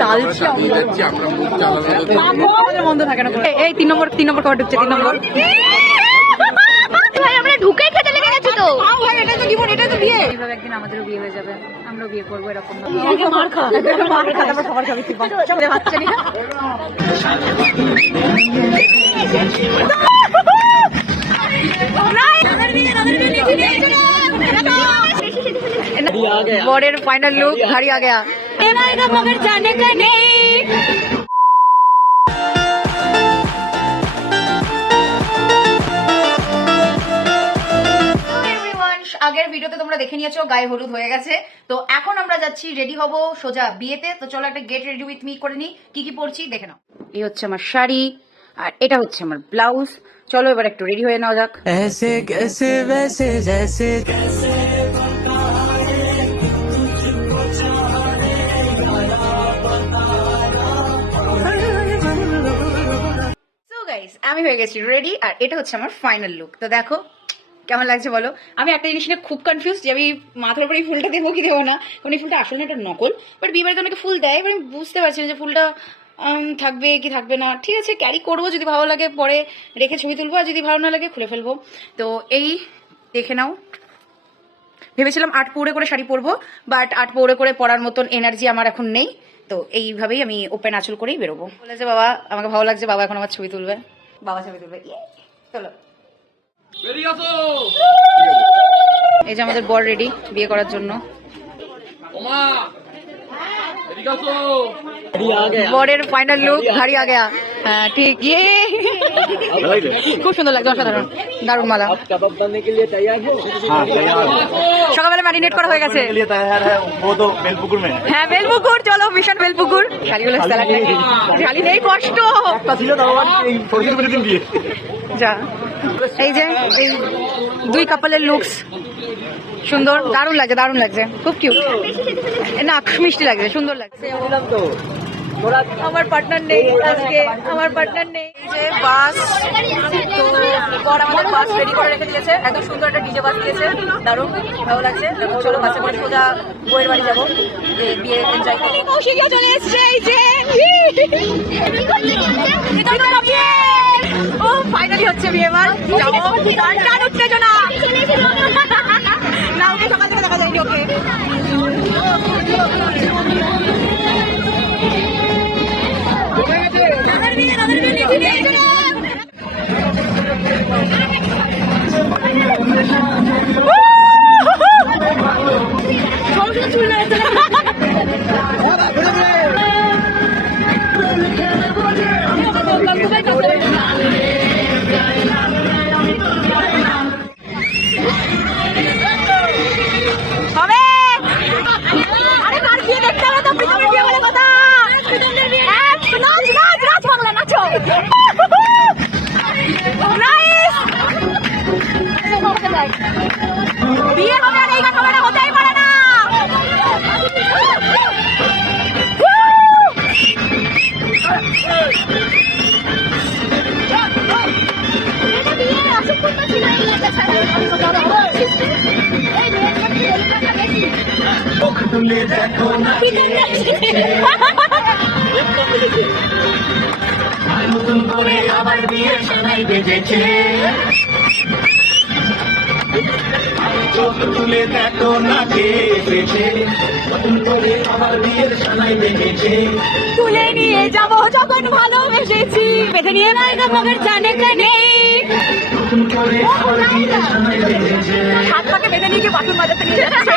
লালচি বন্ধ থাকে না। এই 3 নম্বর খাবার ঢুকছে, 3 নম্বর। আমরা ঢুকে খেতে লেগে গেছি তো। এটাই তো জীবন, এটাই তো বিয়ে। এইভাবে একদিন আমাদেরও বিয়ে হয়ে যাবে, আমরাও বিয়ে করবো এরকম। মার খা তারপর সবার খাবি। বাচ্চা নিয়ে বরের ফাইনাল লুক ভারী आ गया मगर जाने का नहीं। আগের ভিডিওতে তোমরা দেখে নিয়েছো গায়ে হলুদ হয়ে গেছে, তো এখন আমরা যাচ্ছি রেডি হব সোজা বিয়েতে। তো চলো একটা গেট রেডি উইথ মি করে নি, কি কি পরছি দেখে নাও। এই হচ্ছে আমার শাড়ি আর এটা হচ্ছে আমার ব্লাউজ। চলো এবার একটু রেডি হয়ে নাও যাক। ऐसे कैसे वैसे जैसे সো গাইস আমি হয়ে গেছি রেডি আর এটা হচ্ছে আমার ফাইনাল লুক। তো দেখো কেমন লাগছে বলো। আমি একটা জিনিস নিয়ে খুব কনফিউজ যে আমি মাথার উপরে এই ফুলটা দেবো কি দেবো না, কারণ এই ফুলটা আসলে এটা নকল, বাট বিয়েবাড়িতে অনেকে ফুল দেয়, এবার আমি বুঝতে পারছি না যে ফুলটা থাকবে কি থাকবে না। ঠিক আছে ক্যারি করবো, যদি ভালো লাগে পরে রেখে ছবি তুলবো, আর যদি ভালো না লাগে খুলে ফেলবো। তো এই দেখে নাও, ভেবেছিলাম 8 পৌড়ে করে শাড়ি পরবো, বাট 8 পৌড়ে করে পরার মতন এনার্জি আমার এখন নেই। তো এইভাবেই আমি ওপেন আঁচল করেই বেরোবো। বলেছে বাবা আমাকে ভালো লাগছে, বাবা এখন আমার ছবি তুলবে, বাবা ছবি তুলবে। চলো এই যে আমাদের বর রেডি বিয়ে করার জন্য। বরের ফাইনাল লুক ভারী आ गया। হ্যাঁ ঠিক, খুব সুন্দর লাগছে, অসাধারণ, দারুণ মালা। সকালবেলা ম্যারিনেট করা হয়ে গেছে। হ্যাঁ বেলপুকুর, চলো মিশন বেলপুকুর। শাড়িগুলো শাড়ি নেই, কষ্ট যা। এই যে এই 2 কাপলের লুকস সুন্দর, দারুণ লাগছে, দারুণ লাগছে, খুব কিউট না, মিষ্টি লাগছে, সুন্দর লাগছে। আমার পার্টনার নেই আজকে, আমার পার্টনার নেই। এই যে বাস, তো বর আমাদের বাস রেডি করে রেখে দিয়েছে, এত সুন্দর একটা ডিজে বাস দিয়েছে, দারুণ ভালো লাগছে। চলো বাসে করে সোজা বউয়ের বাড়ি যাবো, বিয়ে এনজয় করবো। কৌশিকও চলে এসছে, এই যে ও ফাইনালি হচ্ছে বিয়ে। এবার যাবো, টান উত্তেজনা না, ওকে সকাল থেকে দেখা যায়নি ওকে। বিয়ে হবে আর এই কথা বলা হতেই পারে না। নতুন করে আবার বিয়ের সানাই বেজেছে, চোখ তুলে দেখো না কে এসেছে, নতুন করে আবার বিয়ের সানাই বেজেছে। তুলে নিয়ে যাবো যখন ভালোবেসেছি, বেঁধে নিয়ে লাইগা মগর জানে কা নেই, নতুন করে আবার বিয়ের সানাই বেজেছে। হাত পাকে বেঁধে নিয়ে গিয়ে বাথরুম বাজাতে নিয়ে যাচ্ছে।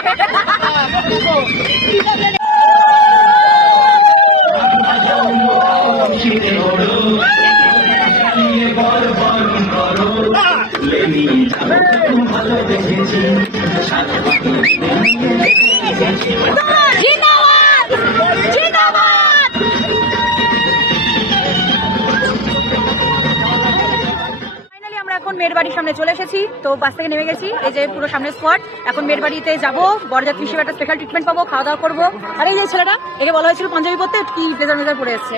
মেয়ের বাড়ির সামনে চলে এসেছি, তো বাস থেকে নেমে গেছি, এই যে পুরো সামনে স্পট। এখন মেয়ের বাড়িতে যাবো, বরযাত্রী হিসেবে একটা স্পেশাল ট্রিটমেন্ট পাবো, খাওয়া দাওয়া করবো। আর এই যে ছেলেটা, একে বলা হয়েছিল পাঞ্জাবি পরতে, কি ব্লেজার মেজার পরে এসছে।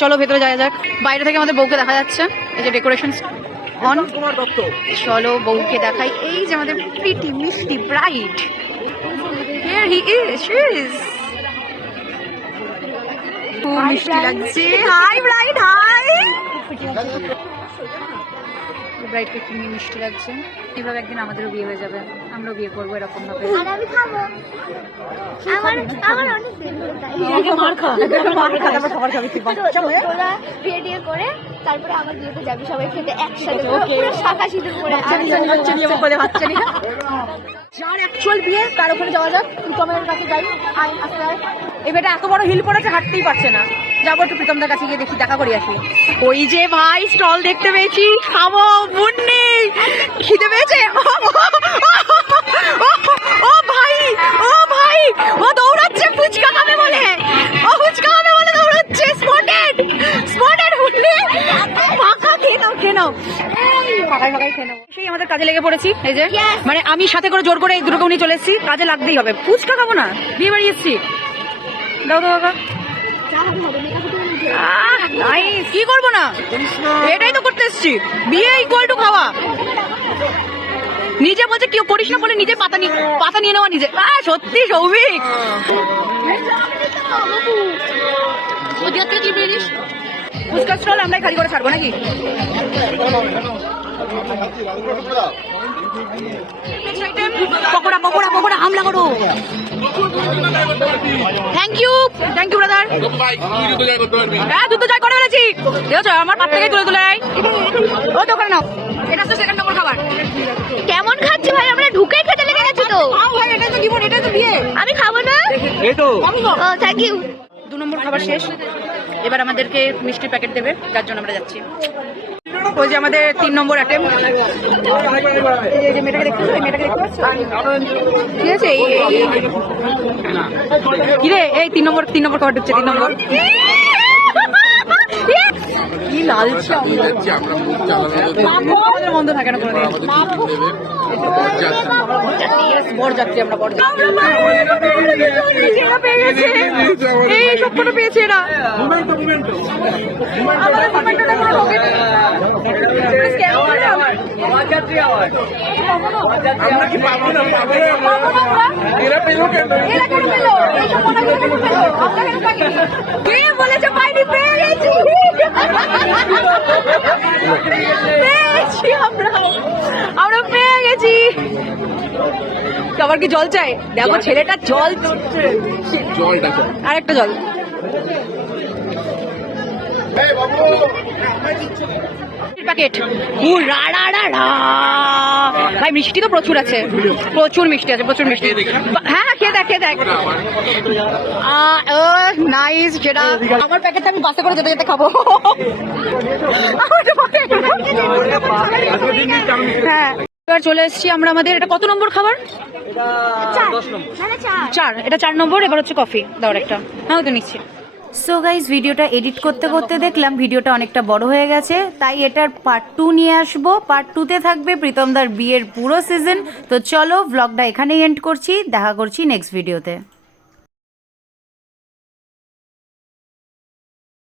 চলো ভেতরে যাওয়া যাক। বাইরে থেকে আমাদের বউকে দেখা যাচ্ছে, এই যে ডেকোরেশন অন। চলো বউকে দেখাই, এই যে আমাদের প্রিটি মিষ্টি bride. Here he is, she is. খুব মিষ্টি লাগছে। হাই ব্রাইট, হাই ব্রাইটকে খুব মিষ্টি লাগছে। এভাবে একদিন আমাদেরও বিয়ে হয়ে যাবে, আমরাও বিয়ে করবো এরকম ভাবে। আর আমি খাবো। আমার অনেক তোরা বিয়ে টিয়ে করে তারপরে আমার বিয়েতে যাবি সবাই খেতে একসাথে পুরো শাখা সিঁদুর পরে। যার অ্যাকচুয়াল বিয়ে তার ওখানে যাওয়া যাক, প্রীতমের কাছে যাই। এই বেটা এত বড় হিল পড়েছে, হাঁটতেই পারছে না। যাবো একটু প্রীতমদার কাছে গিয়ে দেখি, দেখা করে আসি। ওই যে ভাই স্টল দেখতে পেয়েছি, খাবো। মুন্নি খিদে পেয়েছে। ও ভাই, ও ভাই, ও দৌড়াচ্ছে ফুচকা খাবে বলে। ও ফুচকা খাবে বলে দৌড়াচ্ছে। Spotted, spotted Munni. ফাঁকা খেয়ে নাও, খেয়ে নাও, ফাঁকাই ফাঁকাই খেয়ে নাও। সেই আমাদের কাজে লেগে পড়েছি। এই যে মানে আমি সাথে করে জোর করে এই দুটোকে উনি চলে এসেছি, কাজে লাগতেই হবে। ফুচকা খাবো না, বিয়ে বাড়ি এসেছি। দাও দাও দাও। কি করবো না, এটাই তো করতে এসছি। বিয়ে ইকুয়াল টু খাওয়া। নিজে বলছে কেউ করিস না বলে নিজে পাতা নিয়ে নেওয়া নিজে। সত্যি সৌভিক, ফুচকা স্টল আমরাই খালি করে ছাড়বো নাকি? পকোড়া পকোড়া পকোড়া, হামলা করো। Thank you, thank you brother. হ্যাঁ দুধ জয় করে ফেলেছি, দেখেছো আমার পাত থেকে তুলে তুলে। ও তো করে নাও, এটা তো সেকেন্ড নম্বর খাবার। কেমন খাচ্ছি ভাই, আমরা ঢুকে খেতে লেগে গেছি তো। ভাই এটাই তো জীবন, এটাই তো বিয়ে। আমি খাবো না। ও থ্যাংক ইউ। 2 নম্বর খাবার শেষ, এবার আমাদেরকে মিষ্টির প্যাকেট দেবে, যার জন্য আমরা যাচ্ছি। ওই যে আমাদের 3 নম্বর অ্যাটেম্প। এই যে মেয়েটাকে দেখতেছো, এই মেয়েটাকে দেখতে পাচ্ছ? ঠিক আছে, কি রে, এই 3 নম্বর খাবার ঢুকছে। 3 নম্বর কি লালচা, বন্ধ থাকে না কোনোদিন। বর যাচ্ছি আমরা, বর এই সবকটা পেয়েছে এরা। বলেছে পাইনি, পেয়ে গেছি, পেয়েছি আমরা পেয়ে গেছি। আবার কি জল চাই? দেখো ছেলেটা জল, আর একটা জল। প্যাকেট ভাই, মিষ্টি তো প্রচুর আছে, প্রচুর মিষ্টি আছে, প্রচুর মিষ্টি। হ্যাঁ খেয়ে দেখ, খেয়ে দেখ। নাইস। যেটা আমার প্যাকেটটা আমি বাসে করে যেতে যেতে খাবো। হ্যাঁ এবার চলে এসেছি আমরা আমাদের, এটা কত নম্বর খাবার? 4। এটা 4 নম্বর। এবার হচ্ছে কফি দাও একটা। হ্যাঁ তো নিচ্ছি। সো গাইজ ভিডিওটা এডিট করতে করতে দেখলাম ভিডিওটা অনেকটা বড় হয়ে গেছে, তাই এটার পার্ট 2 নিয়ে আসবো। পার্ট 2তে থাকবে প্রীতমদার বিয়ের পুরো সিজন। তো চলো ব্লগটা এখানেই এন্ড করছি, দেখা করছি নেক্সট ভিডিওতে।